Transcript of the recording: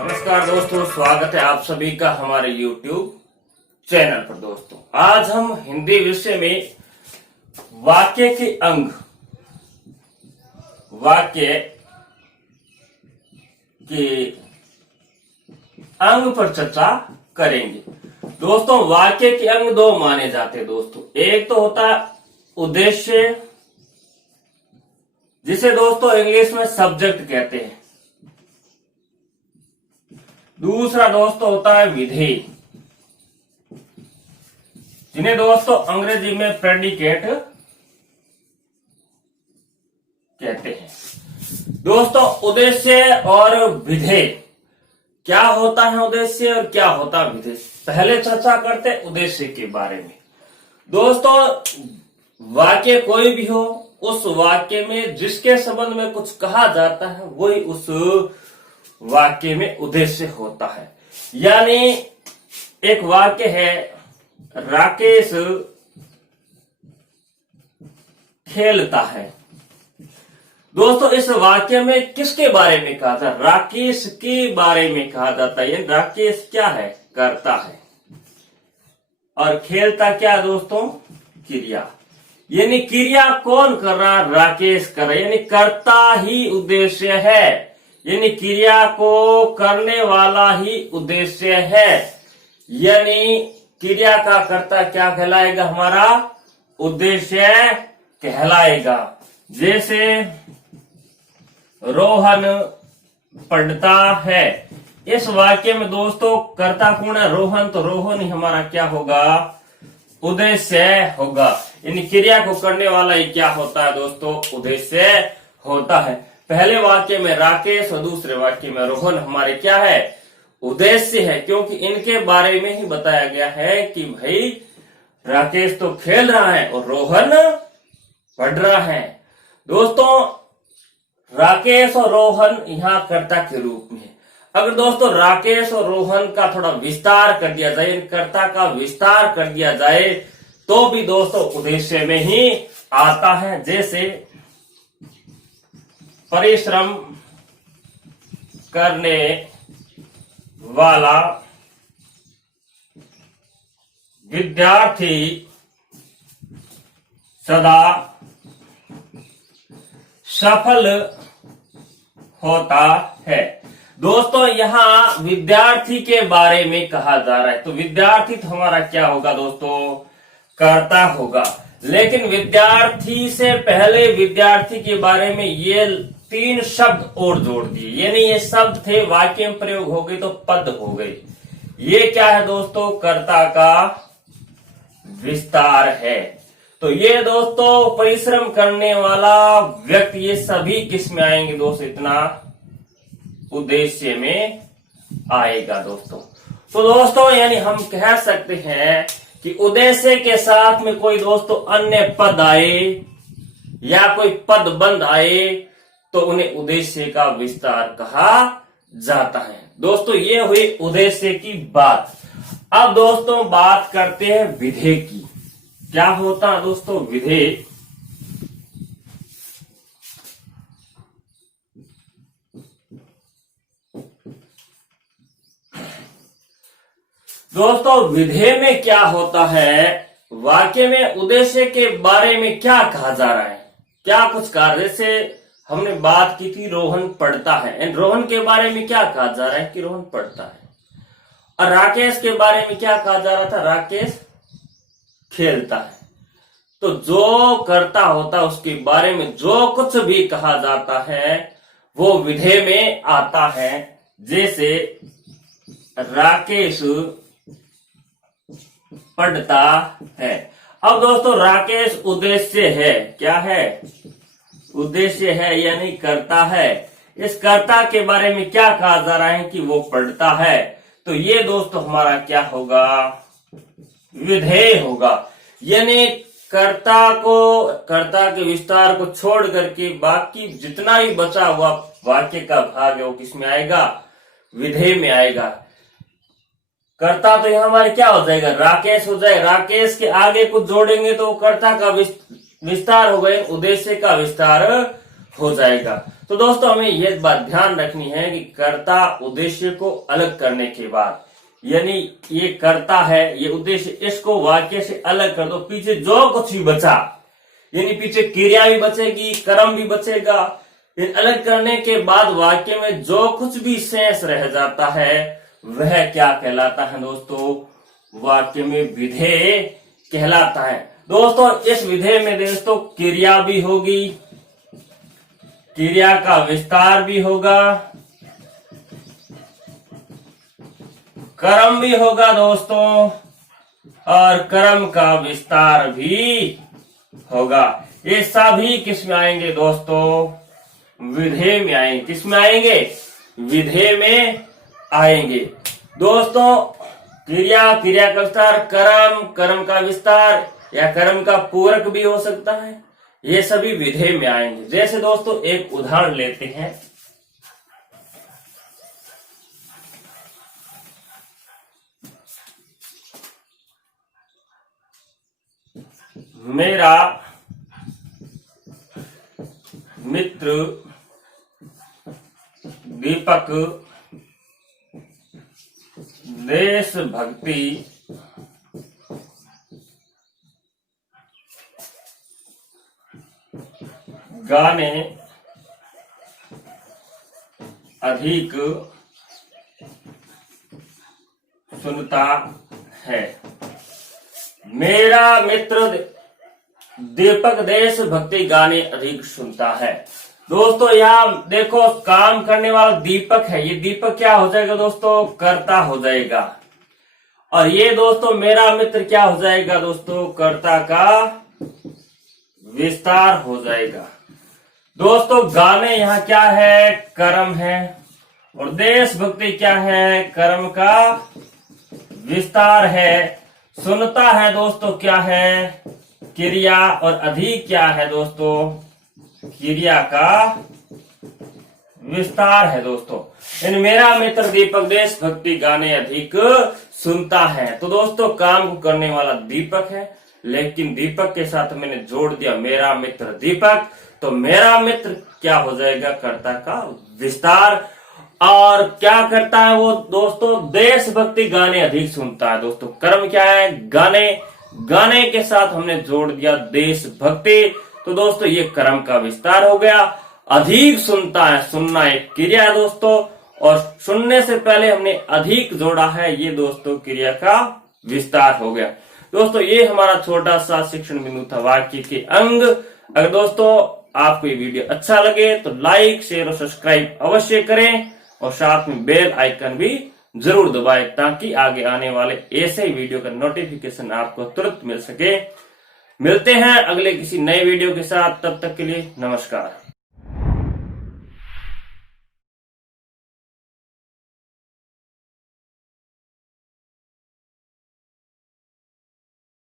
नमस्कार दोस्तों, स्वागत है आप सभी का हमारे YouTube चैनल पर। दोस्तों, आज हम हिंदी विषय में वाक्य के अंग, वाक्य के अंग पर चर्चा करेंगे। दोस्तों, वाक्य के अंग दो माने जाते हैं। दोस्तों, एक तो होता है उद्देश्य, जिसे दोस्तों इंग्लिश में सब्जेक्ट कहते हैं। दूसरा दोस्तों होता है विधेय, जिन्हें दोस्तों अंग्रेजी में प्रेडिकेट कहते हैं। दोस्तों, उद्देश्य और विधेय, क्या होता है उद्देश्य और क्या होता है विधेय? पहले चर्चा करते हैं उद्देश्य के बारे में। दोस्तों, वाक्य कोई भी हो, उस वाक्य में जिसके संबंध में कुछ कहा जाता है वही उस वाक्य में उद्देश्य होता है। यानी एक वाक्य है, राकेश खेलता है। दोस्तों, इस वाक्य में किसके बारे में कहा जाता है? राकेश के बारे में कहा जाता है। राकेश क्या है? करता है। और खेलता क्या दोस्तों? क्रिया। यानी क्रिया कौन कर रहा? राकेश कर रहा है। यानी करता ही उद्देश्य है। यानी क्रिया को करने वाला ही उद्देश्य है। यानी क्रिया का कर्ता क्या कहलाएगा? हमारा उद्देश्य कहलाएगा। जैसे रोहन पढ़ता है, इस वाक्य में दोस्तों कर्ता कौन है? रोहन। तो रोहन ही हमारा क्या होगा? उद्देश्य होगा। यानी क्रिया को करने वाला ही क्या होता है दोस्तों? उद्देश्य होता है। पहले वाक्य में राकेश और दूसरे वाक्य में रोहन हमारे क्या है? उद्देश्य है, क्योंकि इनके बारे में ही बताया गया है कि भाई राकेश तो खेल रहा है और रोहन पढ़ रहा है। दोस्तों, राकेश और रोहन यहाँ कर्ता के रूप में। अगर दोस्तों राकेश और रोहन का थोड़ा विस्तार कर दिया जाए, कर्ता का विस्तार कर दिया जाए, तो भी दोस्तों उद्देश्य में ही आता है। जैसे परिश्रम करने वाला विद्यार्थी सदा सफल होता है। दोस्तों, यहाँ विद्यार्थी के बारे में कहा जा रहा है, तो विद्यार्थी तो हमारा क्या होगा दोस्तों? कर्ता होगा। लेकिन विद्यार्थी से पहले विद्यार्थी के बारे में ये तीन शब्द और जोड़ दिए। यानी ये शब्द थे, वाक्य में प्रयोग हो गए तो पद हो गए। ये क्या है दोस्तों? कर्ता का विस्तार है। तो ये दोस्तों परिश्रम करने वाला व्यक्ति, ये सभी किस में आएंगे दोस्तों? इतना उद्देश्य में आएगा दोस्तों। तो दोस्तों, यानी हम कह सकते हैं कि उद्देश्य के साथ में कोई दोस्तों अन्य पद आए या कोई पद बंद आए तो उन्हें उद्देश्य का विस्तार कहा जाता है। दोस्तों, ये हुई उद्देश्य की बात। अब दोस्तों बात करते हैं विधेय की। क्या होता है दोस्तों विधेय? दोस्तों, विधेय में क्या होता है? वाक्य में उद्देश्य के बारे में क्या कहा जा रहा है, क्या कुछ कार्य। जैसे हमने बात की थी रोहन पढ़ता है, एंड रोहन के बारे में क्या कहा जा रहा है? कि रोहन पढ़ता है। और राकेश के बारे में क्या कहा जा रहा था? राकेश खेलता है। तो जो करता होता है उसके बारे में जो कुछ भी कहा जाता है वो विधेय में आता है। जैसे राकेश पढ़ता है। अब दोस्तों राकेश उद्देश्य है। क्या है? उद्देश्य है, यानी करता है। इस कर्ता के बारे में क्या कहा जा रहा है? कि वो पढ़ता है। तो ये दोस्तों हमारा क्या होगा? विधेय होगा। यानी कर्ता के विस्तार को छोड़ करके बाकी जितना भी बचा हुआ वाक्य का भाग है वो किसमें आएगा? विधेय में आएगा। कर्ता तो यहां हमारे क्या हो जाएगा? राकेश हो जाएगा। राकेश के आगे कुछ जोड़ेंगे तो कर्ता का विस्तार हो गया, उद्देश्य का विस्तार हो जाएगा। तो दोस्तों हमें यह बात ध्यान रखनी है कि कर्ता उद्देश्य को अलग करने के बाद, यानी ये कर्ता है, ये उद्देश्य, इसको वाक्य से अलग कर दो, पीछे जो कुछ भी बचा, यानी पीछे क्रिया भी बचेगी, कर्म भी बचेगा, इन अलग करने के बाद वाक्य में जो कुछ भी शेष रह जाता है वह क्या कहलाता है दोस्तों? वाक्य में विधेय कहलाता है। दोस्तों इस विधेय में दोस्तों क्रिया भी होगी, क्रिया का विस्तार भी होगा, कर्म भी होगा दोस्तों, और कर्म का विस्तार भी होगा। ये सभी किस में आएंगे दोस्तों? विधेय में आएंगे। किस में आएंगे? विधेय में आएंगे। दोस्तों क्रिया, क्रिया का विस्तार, कर्म, कर्म का विस्तार या कर्म का पूरक भी हो सकता है, ये सभी विधेय में आएंगे। जैसे दोस्तों एक उदाहरण लेते हैं। मेरा मित्र दीपक देशभक्ति गाने अधिक सुनता है। मेरा मित्र दीपक देशभक्ति गाने अधिक सुनता है। दोस्तों यहाँ देखो काम करने वाला दीपक है, ये दीपक क्या हो जाएगा दोस्तों? कर्ता हो जाएगा। और ये दोस्तों मेरा मित्र क्या हो जाएगा दोस्तों? कर्ता का विस्तार हो जाएगा। दोस्तों गाने यहाँ क्या है? कर्म है। और देशभक्ति क्या है? कर्म का विस्तार है। सुनता है दोस्तों क्या है? क्रिया। और अधिक क्या है दोस्तों? क्रिया का विस्तार है दोस्तों। इन मेरा मित्र दीपक देशभक्ति गाने अधिक सुनता है। तो दोस्तों काम को करने वाला दीपक है, लेकिन दीपक के साथ मैंने जोड़ दिया मेरा मित्र दीपक, तो मेरा मित्र क्या हो जाएगा? कर्ता का विस्तार। और क्या करता है वो दोस्तों? देशभक्ति गाने अधिक सुनता है। दोस्तों कर्म क्या है? गाने। गाने के साथ हमने जोड़ दिया देशभक्ति, तो दोस्तों ये कर्म का विस्तार हो गया। अधिक सुनता है, सुनना एक क्रिया है दोस्तों, और सुनने से पहले हमने अधिक जोड़ा है, ये दोस्तों क्रिया का विस्तार हो गया। दोस्तों ये हमारा छोटा सा शिक्षण बिंदु था वाक्य के अंग। अगर दोस्तों आपको ये वीडियो अच्छा लगे तो लाइक, शेयर और सब्सक्राइब अवश्य करें, और साथ में बेल आइकन भी जरूर दबाएं, ताकि आगे आने वाले ऐसे ही वीडियो का नोटिफिकेशन आपको तुरंत मिल सके। मिलते हैं अगले किसी नए वीडियो के साथ, तब तक के लिए नमस्कार।